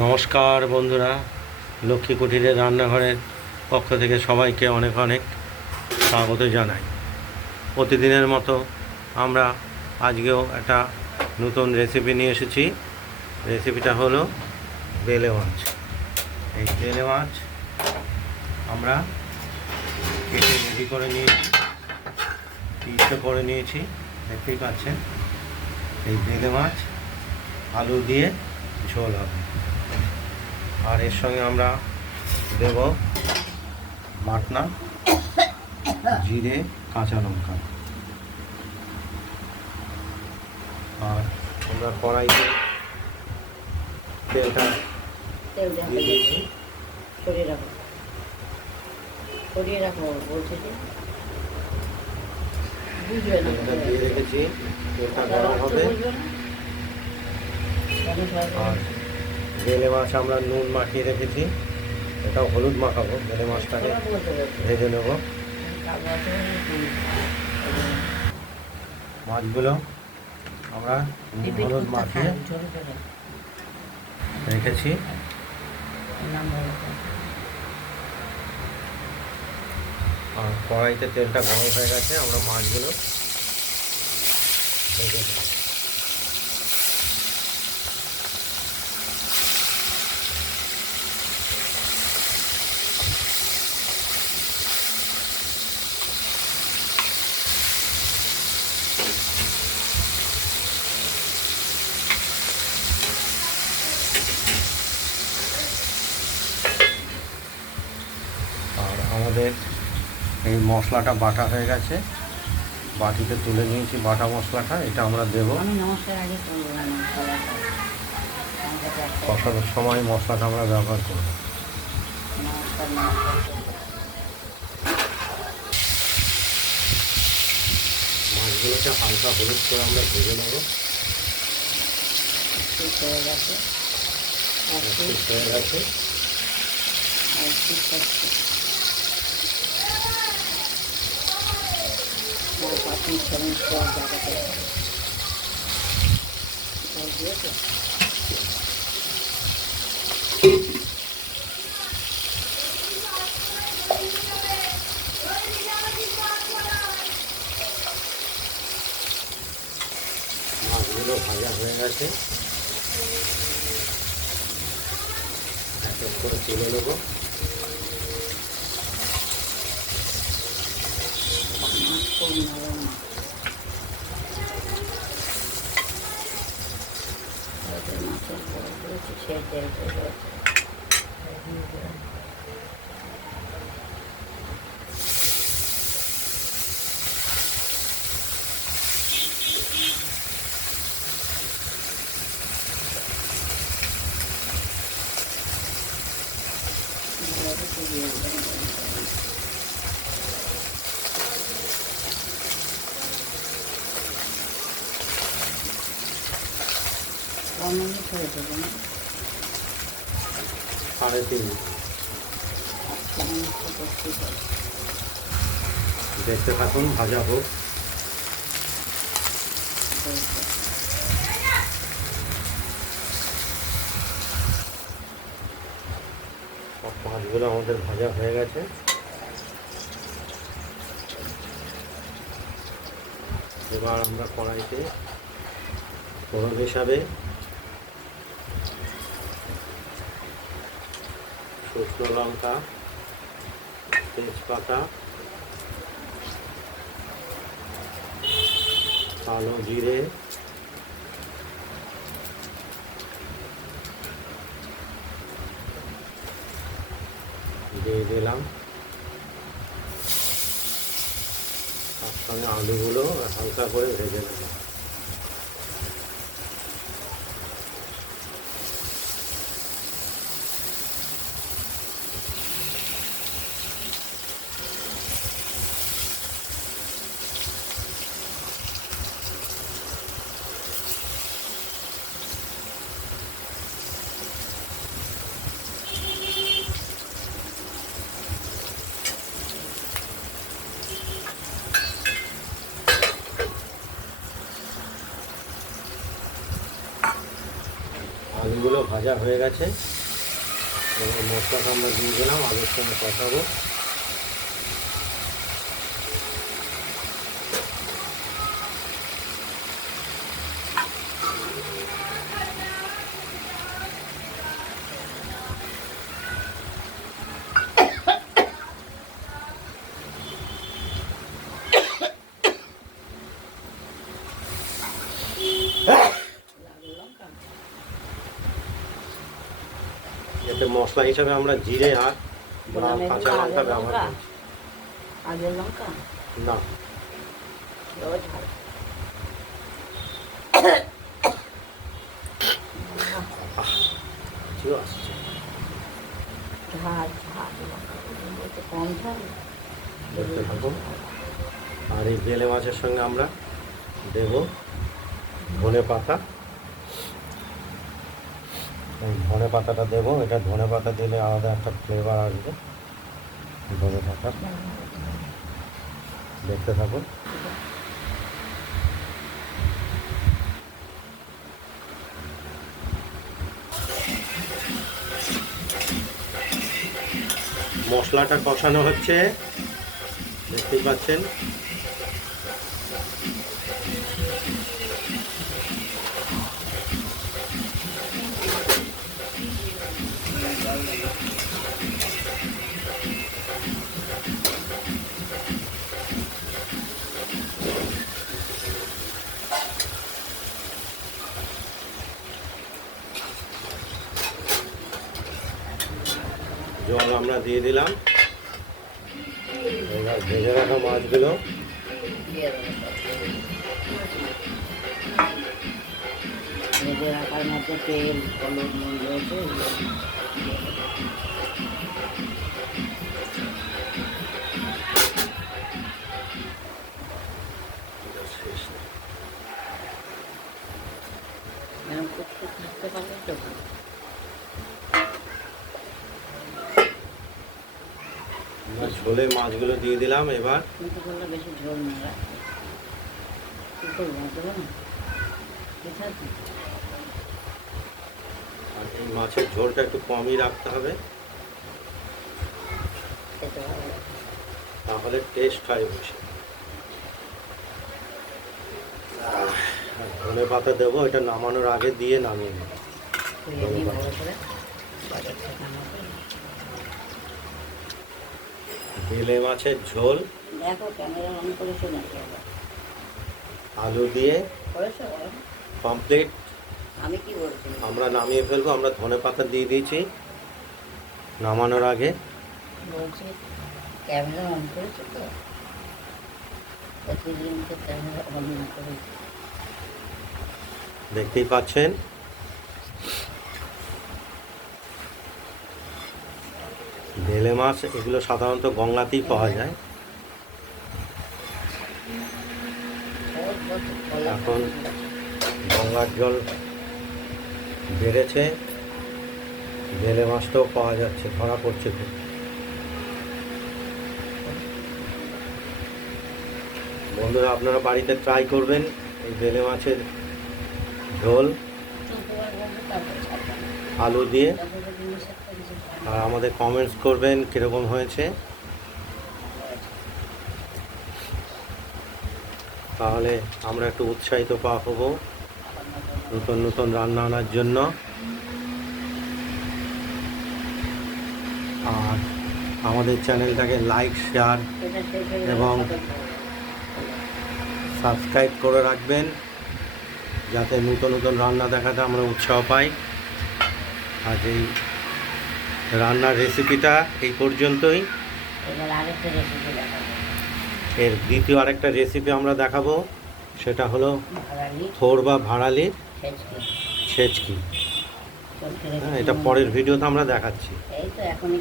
নমস্কার বন্ধুরা, লক্ষ্মী কুটিরের রান্নাঘরের পক্ষ থেকে সবাইকে অনেক অনেক স্বাগত জানাই। প্রতিদিনের মতো আমরা আজকেও একটা নতুন রেসিপি নিয়ে এসেছি। রেসিপিটা হলো বেলে মাছ। এই বেলে মাছ আমরা কেটে রেডি করে নিয়েছি পিসও করে নিয়েছি, দেখতেই পাচ্ছেন। এই বেলে মাছ আলু দিয়ে ঝোল হবে। আর এর সঙ্গে আমরা দেব বাটনা জিরে কাঁচা লঙ্কা। আর আমরা কড়াইতে তেলটা দিয়ে সরিয়ে রাখো সরিয়ে রাখো বলছে যে। বুঝবে না? তেলটা দিয়ে রেখেছি। তেলটা গরম হবে। আর বেলে মাছ আমরা নুন মাখিয়ে রেখেছি। এটাও হলুদ মাখাবো বেলে মাছটাকে ভেজে নেব। মাছগুলো আমরা হলুদ মাখিয়ে রেখেছি। আর কড়াইতে তেলটা গরম হয়ে গেছে আমরা মাছগুলো ভেজে নেব। আর আমাদের এই মশলাটা বাটা হয়ে গেছে। বাটিতে তুলে নিয়েছি বাটা মশলাটা এটা আমরা দেব। কষানোর সময় মশলাটা আমরা ব্যবহার করব। মাছগুলোকে হালকা হলুদ করে আমরা ভেজে নেব। হয়ে গেছে। হয়ে গেছে। দিয়েছে মাছগুলো ভাজা হয়ে গেছে এক করে তুলে নেব মাছ খুব নরম ওদের মাছের বড় করেছি সে তেল তেল দিয়ে দিলাম অনেক সাড়ে তিন। দেখতে থাকুন, ভাজা হোক। সব মাছগুলো আমাদের ভাজা হয়ে গেছে। এবার আমরা কড়াইতে ফোড়ন হিসাবে শুকনো লঙ্কা তেজপাতা কালো জিরে দিয়ে দিলাম। তার সঙ্গে আলুগুলো হালকা করে ভেজে নেব। ভাজা হয়ে গেছে। মশলাটা আমরা দিয়ে দিলাম আলুর সঙ্গে কষাবো। মশলা হিসাবে আমরা জিরে আর কাঁচা লঙ্কা ব্যবহার করছি লঙ্কা? না। আর এই বেলে মাছের সঙ্গে আমরা দেব ধনে পাতা। এই ধনে পাতাটা দেবো, এটা ধনে পাতা দিলে আলাদা একটা ফ্লেভার আসবে। ধনে পাতা। দেখতে থাকুন। মশলাটা কষানো হচ্ছে। দেখতেই পাচ্ছেন জল আমরা দিয়ে দিলাম এবার ভেজে রাখা মাছগুলো দিয়ে দেবো সব। ভেজে রাখার মধ্যে তেল হলুদ নুন রয়েছে এগুলো দিয়ে দেবো। এরকম কুচকুচ থাকতে পারলে তো ভালো। ঝোলে মাছগুলো দিয়ে দিলাম এবার। বেশি ঝোল না আর এই মাছের ঝোলটা একটু কমই রাখতে হবে। তাহলে টেস্ট হয় আর ধনে পাতা দেবো এটা নামানোর আগে দিয়ে নামিয়ে নেব ধুয়ে নিই ভালো করে বাজার থেকে আনাবো। বেলে মাছের ঝোল। দেখো ক্যামেরা অন করেছ আলু দিয়ে কমপ্লিট আমি কি বলছি? আমরা নামিয়ে ফেলব আমরা ধনে পাতা দিয়ে দিয়েছি নামানোর আগে। বলছি ক্যামেরা অন করেছ তো? প্রতিদিন ক্যামেরা অন না দেখতেই পাচ্ছেন? বেলে মাছ, এগুলো সাধারণত গঙ্গাতেই পাওয়া যায়। এখন গঙ্গার জল বেড়েছে বেলে মাছটাও পাওয়া যাচ্ছে, ধরা পড়ছে খুব। বন্ধুরা, আপনারা বাড়িতে ট্রাই করবেন এই বেলে মাছের ঝোল। আলু দিয়ে। আর আমাদের কমেন্টস করবেন কীরকম হয়েছে। তাহলে আমরা একটু উৎসাহিত পাওয়া হব নতুন নতুন রান্না আনার জন্য। আর আমাদের চ্যানেলটাকে লাইক শেয়ার এবং সাবস্ক্রাইব করে রাখবেন। যাতে নতুন নতুন রান্না দেখাতে আমরা উৎসাহ পাই। আজ এই রান্নার রেসিপিটা এই পর্যন্তই। এর দ্বিতীয় আরেকটা রেসিপি আমরা দেখাবো। সেটা হলো ভাড়ালি। থোর বা ভাড়ালির ছেচকি। হ্যাঁ এটা পরের ভিডিওতে আমরা দেখাচ্ছি। এই তো এখনই